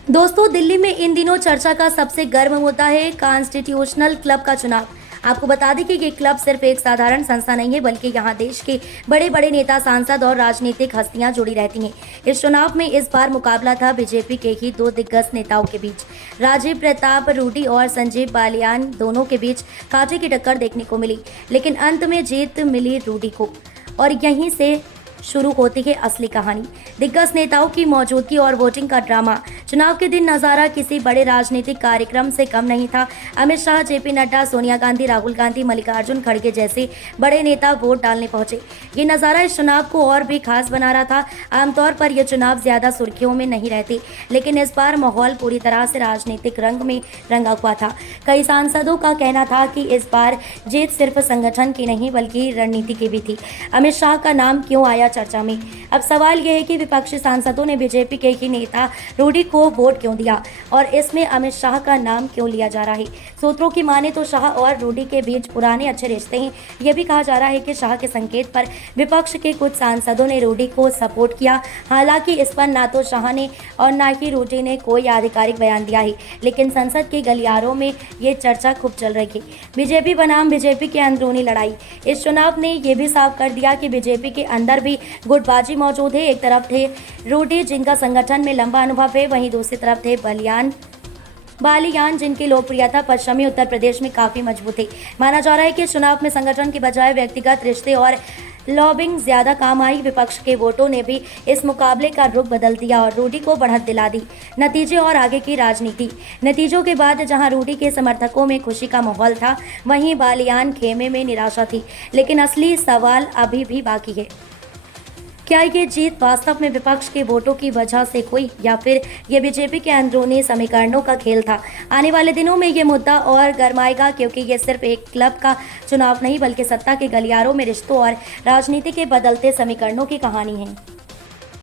दोस्तों, दिल्ली में इन दिनों चर्चा का सबसे गर्म मुद्दा है कॉन्स्टिट्यूशनल क्लब का चुनाव। आपको बता दें कि ये क्लब सिर्फ एक साधारण संस्था नहीं है, बल्कि यहाँ देश के बड़े बड़े नेता, सांसद और राजनीतिक हस्तियां जुड़ी रहती हैं। इस चुनाव में इस बार मुकाबला था बीजेपी के ही दो दिग्गज नेताओं के बीच। राजीव प्रताप रूडी और संजीव बालियान दोनों के बीच कांटे की टक्कर देखने को मिली, लेकिन अंत में जीत मिली रूडी को। और यहीं से शुरू होती है असली कहानी, दिग्गज नेताओं की मौजूदगी और वोटिंग का ड्रामा। चुनाव के दिन नजारा किसी बड़े राजनीतिक कार्यक्रम से कम नहीं था। अमित शाह, जेपी नड्डा, सोनिया गांधी, राहुल गांधी, मल्लिकार्जुन खड़गे जैसे बड़े नेता वोट डालने पहुंचे। ये नजारा इस चुनाव को और भी खास बना रहा था। आमतौर पर यह चुनाव ज्यादा सुर्खियों में नहीं रहते, लेकिन इस बार माहौल पूरी तरह से राजनीतिक रंग में रंगा हुआ था। कई सांसदों का कहना था कि इस बार जीत सिर्फ संगठन की नहीं, बल्कि रणनीति की भी थी। अमित शाह का नाम क्यों आया चर्चा में? अब सवाल यह है कि विपक्षी सांसदों ने बीजेपी के ही नेता रूडी को वोट क्यों दिया और इसमें अमित शाह का नाम क्यों लिया जा रहा है। सूत्रों की माने तो शाह और रूडी के बीच पुराने अच्छे रिश्ते हैं। यह भी कहा जा रहा है कि शाह के संकेत पर विपक्ष के कुछ सांसदों ने रूडी को सपोर्ट किया। हालांकि इस पर ना तो शाह ने और ना ही रूडी ने कोई आधिकारिक बयान दिया है, लेकिन संसद के गलियारों में ये चर्चा खूब चल रही है। बीजेपी बनाम बीजेपी की अंदरूनी लड़ाई। इस चुनाव ने यह भी साफ कर दिया कि बीजेपी के अंदर भी गुटबाजी मौजूद है। एक तरफ थे रूडी, जिनका संगठन में लंबा अनुभव है, वहीं दूसरी तरफ थे बालियान, जिनकी लोकप्रियता पश्चिमी उत्तर प्रदेश में काफी मजबूत है। माना जा रहा है कि चुनाव में संगठन की बजाय व्यक्तिगत रिश्ते और लॉबिंग ज्यादा काम आई। विपक्ष के वोटों ने भी इस मुकाबले का रुख बदल दिया और रूडी को बढ़त दिला दी। नतीजे और आगे की राजनीति। नतीजों के बाद जहां रूडी के समर्थकों में खुशी का माहौल था, वहीं बालियान खेमे में निराशा थी। लेकिन असली सवाल अभी भी बाकी है, क्या ये जीत वास्तव में विपक्ष के वोटों की वजह से हुई या फिर ये बीजेपी के अंदरूनी समीकरणों का खेल था? आने वाले दिनों में ये मुद्दा और गरमाएगा, क्योंकि ये सिर्फ एक क्लब का चुनाव नहीं, बल्कि सत्ता के गलियारों में रिश्तों और राजनीति के बदलते समीकरणों की कहानी है।